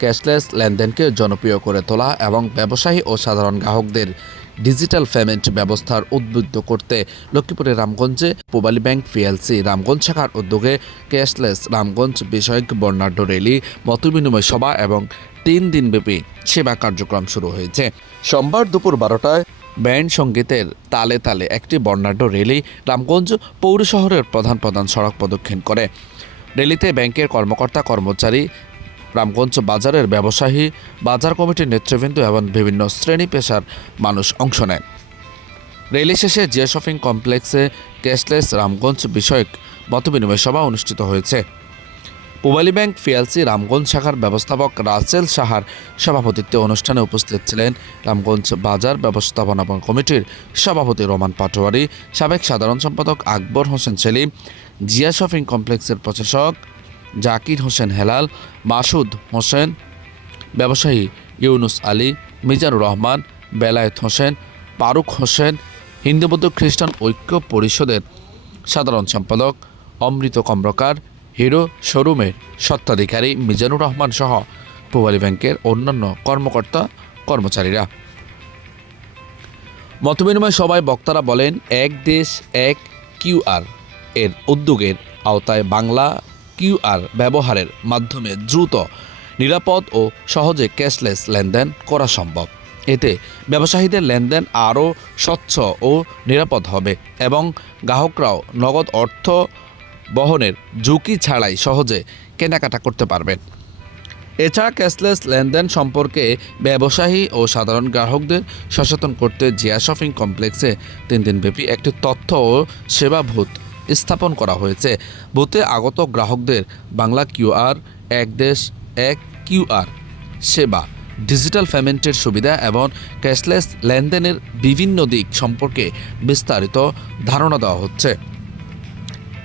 Cashless লেনদেনকে জনপ্রিয় করে তোলা এবং ব্যবসায়ী ও সাধারণ গ্রাহকদের ডিজিটাল পেমেন্ট ব্যবস্থার উদ্বুদ্ধ করতে লক্ষ্মীপুরের রামগঞ্জে পূবালী ব্যাংক পিএলসি রামগঞ্জ শাখার উদ্যোগে ক্যাশলেস রামগঞ্জ বিষয়ক বর্ণাঢ্য র্যালি, মতবিনিময় সভা এবং 3 দিনব্যাপী সেবা কার্যক্রম শুরু হয়েছে। সোমবার দুপুর 12টায় ব্যান্ড সঙ্গীতের তালে তালে একটি বর্ণাঢ্য র্যালি রামগঞ্জ পৌর শহরের প্রধান সড়ক প্রদক্ষিণ করে। র্যালিতে ব্যাংকের কর্মকর্তা কর্মচারী, রামগঞ্জ বাজারের ব্যবসায়ী, বাজার কমিটির নেতৃবৃন্দ এবং বিভিন্ন শ্রেণী পেশার মানুষ অংশ নেয়। র্যালি শেষে জিয়া শপিং কমপ্লেক্সে ক্যাশলেস রামগঞ্জ বিষয়ক মতবিনিময় সভা অনুষ্ঠিত হয়েছে। পূবালী ব্যাংক পিএলসি রামগঞ্জ শাখার ব্যবস্থাপক রাসেল সাহার সভাপতিত্বে অনুষ্ঠানে উপস্থিত ছিলেন রামগঞ্জ বাজার ব্যবস্থাপনা কমিটির সভাপতি রোমান পাটোয়ারি, সাবেক সাধারণ সম্পাদক আকবর হোসেন সেলিম, জিয়া শপিং কমপ্লেক্সের প্রশাসক জাকির হোসেন হেলাল, মাসুদ হোসেন, ব্যবসায়ী ইউনুস আলী, মিজানুর রহমান, বেলায়েত হোসেন, ফারুক হোসেন, হিন্দু বৌদ্ধ খ্রিস্টান ঐক্য পরিষদের সাধারণ সম্পাদক অমৃত কমরকার, হিরো শোরুমের স্বত্বাধিকারী মিজানুর রহমান সহ পূবালী ব্যাংকের অন্যান্য কর্মকর্তা কর্মচারীরা। মতবিনিময় সভায় বক্তারা বলেন, এক দেশ এক কিউআর এর উদ্যোগের আওতায় বাংলা কিউআর ব্যবহারের মাধ্যমে দ্রুত, নিরাপদ ও সহজে ক্যাশলেস লেনদেন করা সম্ভব। এতে ব্যবসায়ীদের লেনদেন আরও স্বচ্ছ ও নিরাপদ হবে এবং গ্রাহকরাও নগদ অর্থ বহনের ঝুঁকি ছাড়াই সহজে কেনাকাটা করতে পারবেন। এছাড়া ক্যাশলেস লেনদেন সম্পর্কে ব্যবসায়ী ও সাধারণ গ্রাহকদের সচেতন করতে জিয়া শপিং কমপ্লেক্সে 3 দিনব্যাপী একটি তথ্য ও সেবা বুথ স্থাপন করা হয়েছে। বুথে আগত গ্রাহকদের বাংলা কিউআর, এক দেশ এক কিউআর সেবা, ডিজিটাল পেমেন্টের সুবিধা এবং ক্যাশলেস লেনদেনের বিভিন্ন দিক সম্পর্কে বিস্তারিত ধারণা দেওয়া হচ্ছে।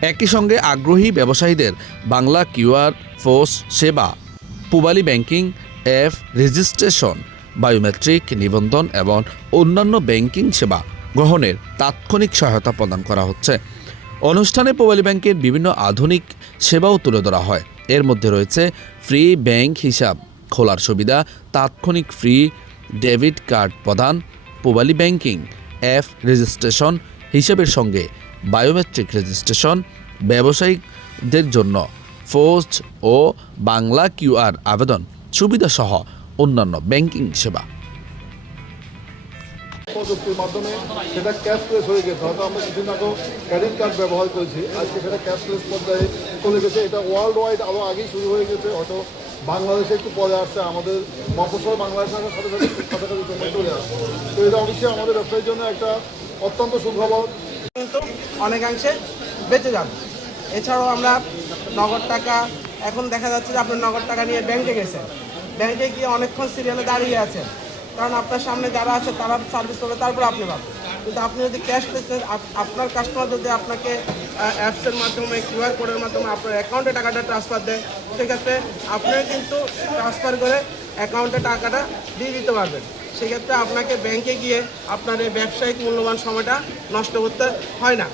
একই সঙ্গে আগ্রহী ব্যবসায়ীদের বাংলা কিউআর পোস সেবা, Pubali banking app registration, biometric নিবন্ধন এবং অন্যান্য ব্যাংকিং সেবা গ্রহণের তাৎক্ষণিক সহায়তা প্রদান করা হচ্ছে। অনুষ্ঠানে পূবালী ব্যাংকের বিভিন্ন আধুনিক সেবাও তুলে ধরা হয়। এর মধ্যে রয়েছে ফ্রি ব্যাংক হিসাব খোলার সুবিধা, তাৎক্ষণিক ফ্রি ডেবিট কার্ড প্রদান, পূবালী ব্যাংকিং অ্যাপ রেজিস্ট্রেশন, হিসাবের সঙ্গে বায়োমেট্রিক রেজিস্ট্রেশন, ব্যবসায়িকদের জন্য পোস্ট ও বাংলা কিউআর আবেদন সুবিধাসহ অন্যান্য ব্যাংকিং সেবা। প্রযুক্তির মাধ্যমে সেটা ক্যাশলেস হয়ে গেছে। হয়তো আমরা কিছুদিন আগেও ক্রেডিট কার্ড ব্যবহার করেছি, আজকে সেটা ক্যাশলেস পর্যায়ে চলে গেছে। এটা ওয়ার্ল্ড ওয়াইড আরও আগেই শুরু হয়ে গেছে, হয়তো বাংলাদেশে একটু পরে আসছে, আমাদের মফস্বল বাংলাদেশের সাথে কাছাকাছি চলে আসছে। তো এটা অবশ্যই আমাদের ব্যবসায়ীর জন্য একটা অত্যন্ত সুখবর। কিন্তু অনেকাংশে বেঁচে যাবে। এছাড়াও আমরা নগদ টাকা, এখন দেখা যাচ্ছে যে আপনি নগদ টাকা নিয়ে ব্যাংকে গেছেন, ব্যাংকে গিয়ে অনেকক্ষণ সিরিয়ালে দাঁড়িয়ে আছেন, কারণ আপনার সামনে যারা আছে তারা সার্ভিস করবে, তারপরে আপনি পাবেন। কিন্তু আপনি যদি ক্যাশলেস, আপনার কাস্টমার যদি আপনাকে অ্যাপসের মাধ্যমে, কিউআর কোডের মাধ্যমে আপনার অ্যাকাউন্টে টাকাটা ট্রান্সফার দেয়, সেক্ষেত্রে আপনিও কিন্তু ট্রান্সফার করে অ্যাকাউন্টে টাকাটা দিয়ে দিতে পারবেন। সেক্ষেত্রে আপনাকে ব্যাংকে গিয়ে আপনার এই ব্যবসায়িক মূল্যবান সময়টা নষ্ট করতে হয় না।